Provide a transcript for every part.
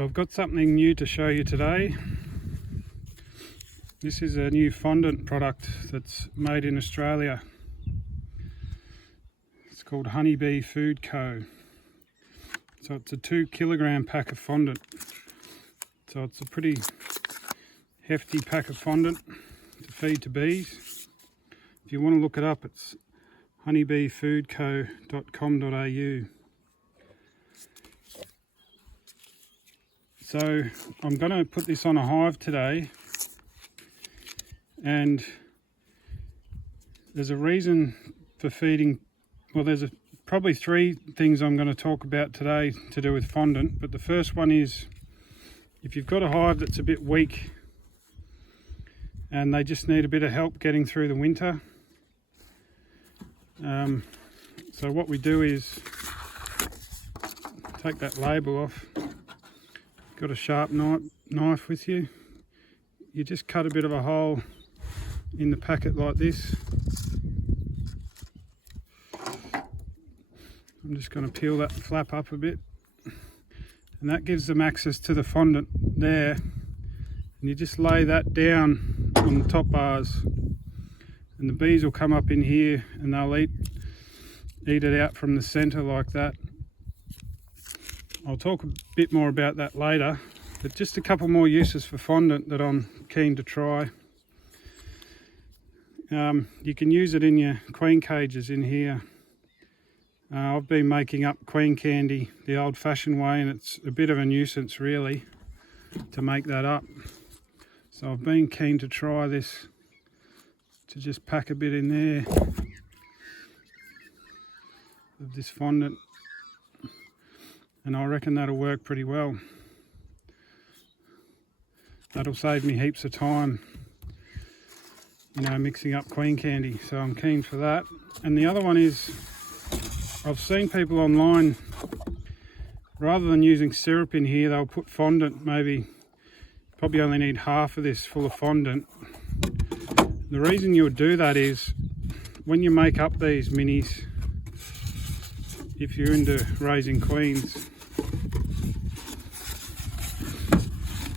So I've got something new to show you today. This is a new fondant product that's made in Australia. It's called Honeybee Food Co. So it's a 2 kilogram pack of fondant. So it's a pretty hefty pack of fondant to feed to bees. If you want to look it up, it's honeybeefoodco.com.au. So I'm going to put this on a hive today, and there's a reason for feeding. Well, there's probably 3 things I'm going to talk about today to do with fondant, but the first one is if you've got a hive that's a bit weak and they just need a bit of help getting through the winter. So what we do is take that label off. Got a sharp knife with you. You just cut a bit of a hole in the packet like this. I'm just going to peel that flap up a bit, and that gives them access to the fondant there. And you just lay that down on the top bars, and the bees will come up in here and they'll eat it out from the center like that. I'll talk a bit more about that later, but just a couple more uses for fondant that I'm keen to try. You can use it in your queen cages in here. I've been making up queen candy the old-fashioned way, and it's a bit of a nuisance really to make that up. So I've been keen to try this, to just pack a bit in there of this fondant, and I reckon that'll work pretty well. That'll save me heaps of time, you know, mixing up queen candy, so I'm keen for that. And the other one is, I've seen people online, rather than using syrup in here, they'll put fondant, probably only need half of this full of fondant. The reason you would do that is when you make up these minis, if you're into raising queens,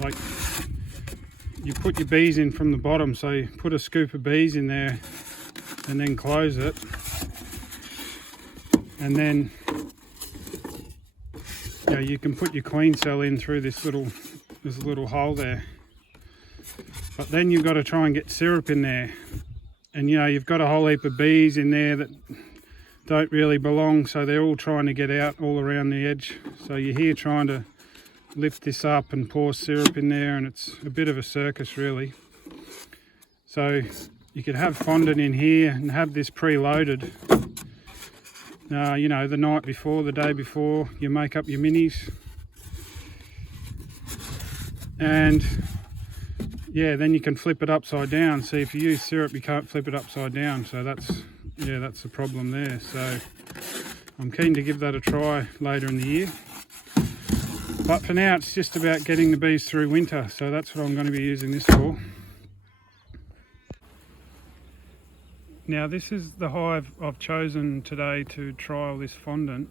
like you put your bees in from the bottom, so you put a scoop of bees in there and then close it, and then you can put your queen cell in through this little hole there. But then you've got to try and get syrup in there, and you've got a whole heap of bees in there that don't really belong, so they're all trying to get out all around the edge. So you're here trying to lift this up and pour syrup in there, and it's a bit of a circus really. So you could have fondant in here and have this preloaded. The night before, the day before, you make up your minis, and then you can flip it upside down. See, if you use syrup, you can't flip it upside down, so that's the problem there. So I'm keen to give that a try later in the year, but for now it's just about getting the bees through winter, so that's what I'm going to be using this for. Now, this is the hive I've chosen today to trial this fondant.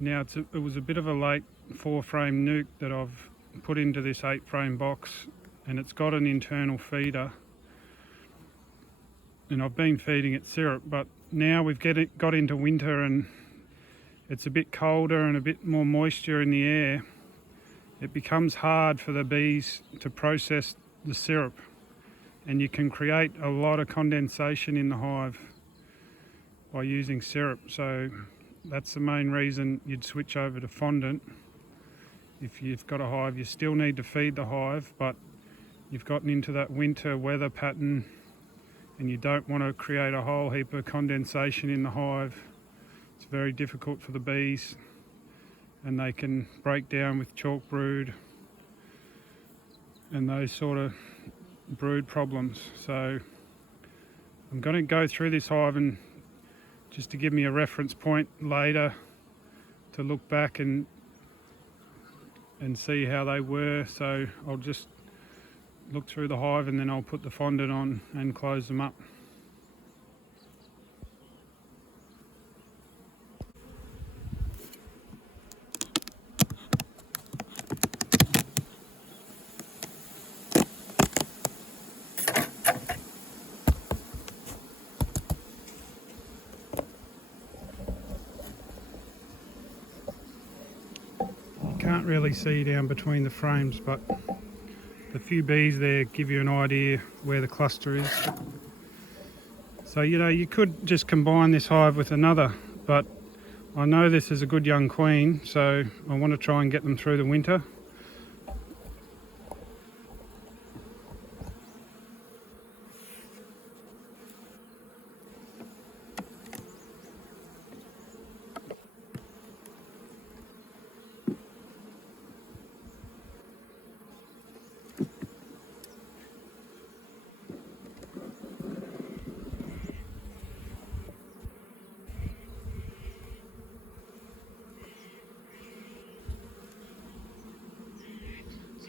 Now, it was a bit of a late 4-frame nuke that I've put into this 8-frame box, and it's got an internal feeder, and I've been feeding it syrup. But now we've got into winter and it's a bit colder and a bit more moisture in the air. It becomes hard for the bees to process the syrup, and you can create a lot of condensation in the hive by using syrup. So that's the main reason you'd switch over to fondant. If you've got a hive, you still need to feed the hive, but you've gotten into that winter weather pattern and you don't want to create a whole heap of condensation in the hive. It's very difficult for the bees, and they can break down with chalk brood and those sort of brood problems. So I'm going to go through this hive, and just to give me a reference point later to look back and see how they were. So I'll just look through the hive and then I'll put the fondant on and close them up. can't really see down between the frames, but the few bees there give you an idea where the cluster is. So you could just combine this hive with another, but I know this is a good young queen, so I want to try and get them through the winter.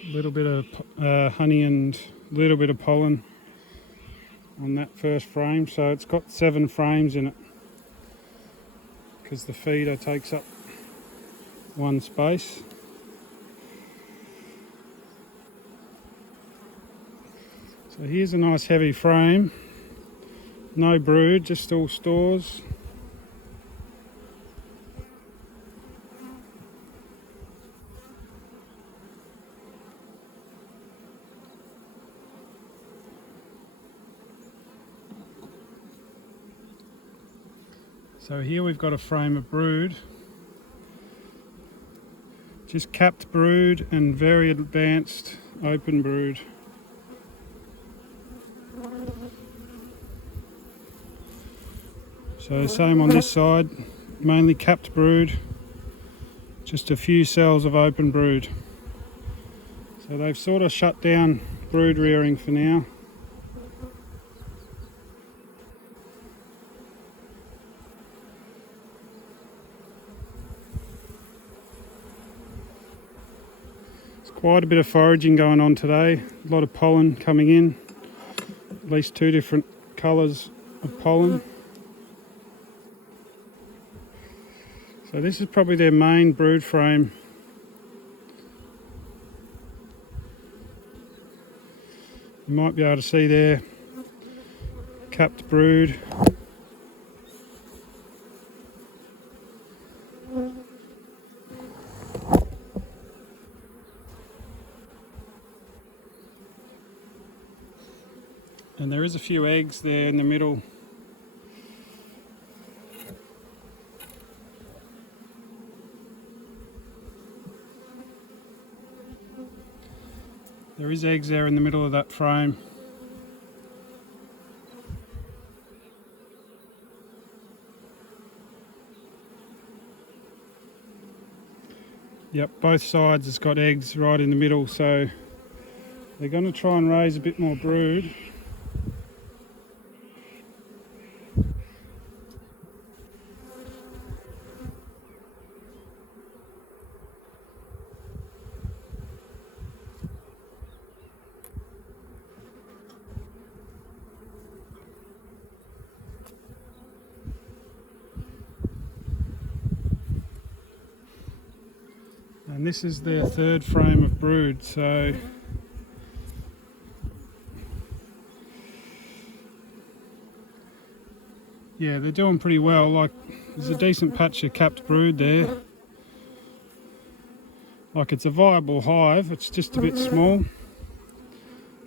A little bit of honey and a little bit of pollen on that first frame, so it's got 7 frames in it because the feeder takes up one space. So here's a nice heavy frame, no brood, just all stores. So here we've got a frame of brood, just capped brood and very advanced open brood. So same on this side, mainly capped brood, just a few cells of open brood. So they've sort of shut down brood rearing for now. Quite a bit of foraging going on today, a lot of pollen coming in, at least 2 different colours of pollen. So this is probably their main brood frame. You might be able to see there, capped brood. And there is a few eggs there in the middle. There is eggs there in the middle of that frame. Yep, both sides has got eggs right in the middle, so they're going to try and raise a bit more brood. And this is their 3rd frame of brood, so yeah, they're doing pretty well. Like, there's a decent patch of capped brood there. Like, it's a viable hive, it's just a bit small.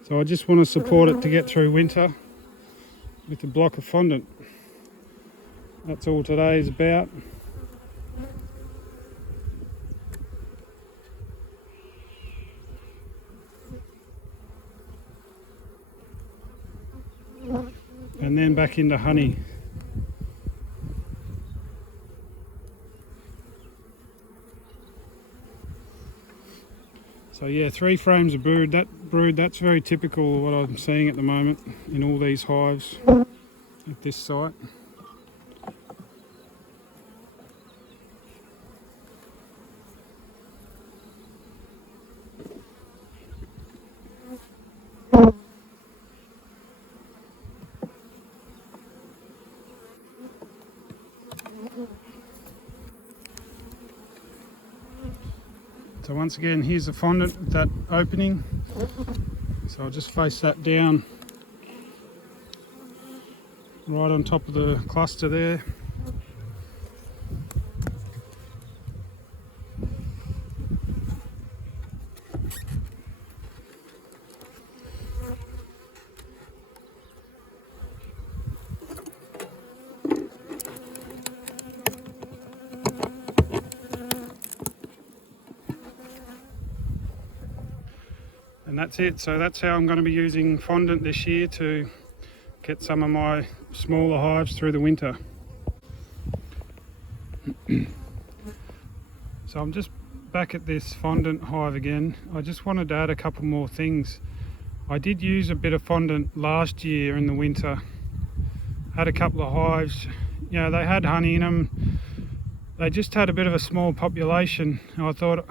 So I just want to support it to get through winter with a block of fondant. That's all today is about. And then back into honey. So yeah, 3 frames of brood. That's very typical of what I'm seeing at the moment in all these hives at this site. So once again, here's the fondant with that opening. So I'll just face that down right on top of the cluster there. And that's it. So that's how I'm going to be using fondant this year to get some of my smaller hives through the winter. So I'm just back at this fondant hive again. I just wanted to add a couple more things. I did use a bit of fondant last year in the winter. Had a couple of hives, you know, they had honey in them. They just had a bit of a small population. I thought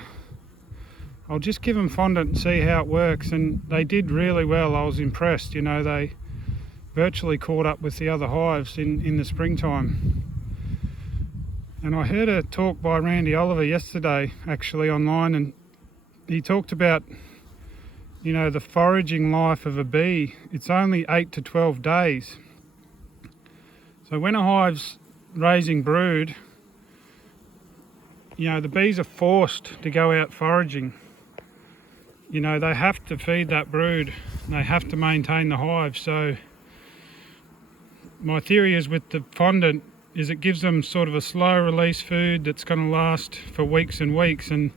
I'll just give them fondant and see how it works, and they did really well. I was impressed, you know, they virtually caught up with the other hives in the springtime. And I heard a talk by Randy Oliver yesterday, actually online, and he talked about, you know, the foraging life of a bee. It's only 8 to 12 days. So when a hive's raising brood, you know, the bees are forced to go out foraging. You know, they have to feed that brood, they have to maintain the hive. So my theory is with the fondant is it gives them sort of a slow release food that's going to last for weeks and weeks, and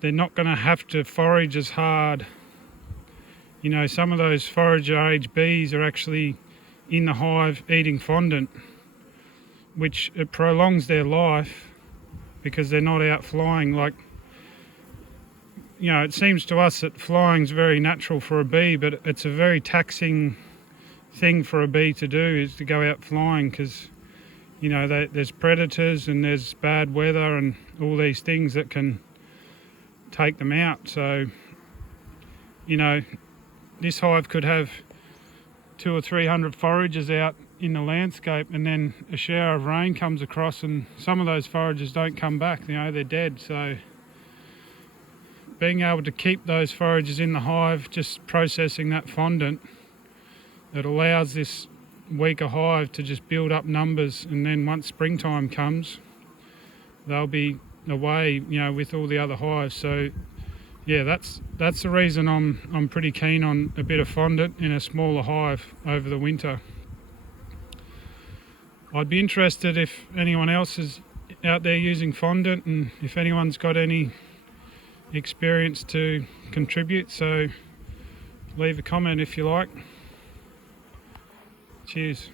they're not going to have to forage as hard. You know, some of those forager age bees are actually in the hive eating fondant, which it prolongs their life because they're not out flying. Like, you know, it seems to us that flying's very natural for a bee, but it's a very taxing thing for a bee to do, is to go out flying, because, you know, there's predators and there's bad weather and all these things that can take them out. So, you know, this hive could have 200 or 300 foragers out in the landscape, and then a shower of rain comes across and some of those foragers don't come back, you know, they're dead. So being able to keep those foragers in the hive, just processing that fondant, it allows this weaker hive to just build up numbers, and then once springtime comes, they'll be away, you know, with all the other hives. So yeah, that's the reason I'm pretty keen on a bit of fondant in a smaller hive over the winter. I'd be interested if anyone else is out there using fondant, and if anyone's got any experience to contribute, so leave a comment if you like. Cheers.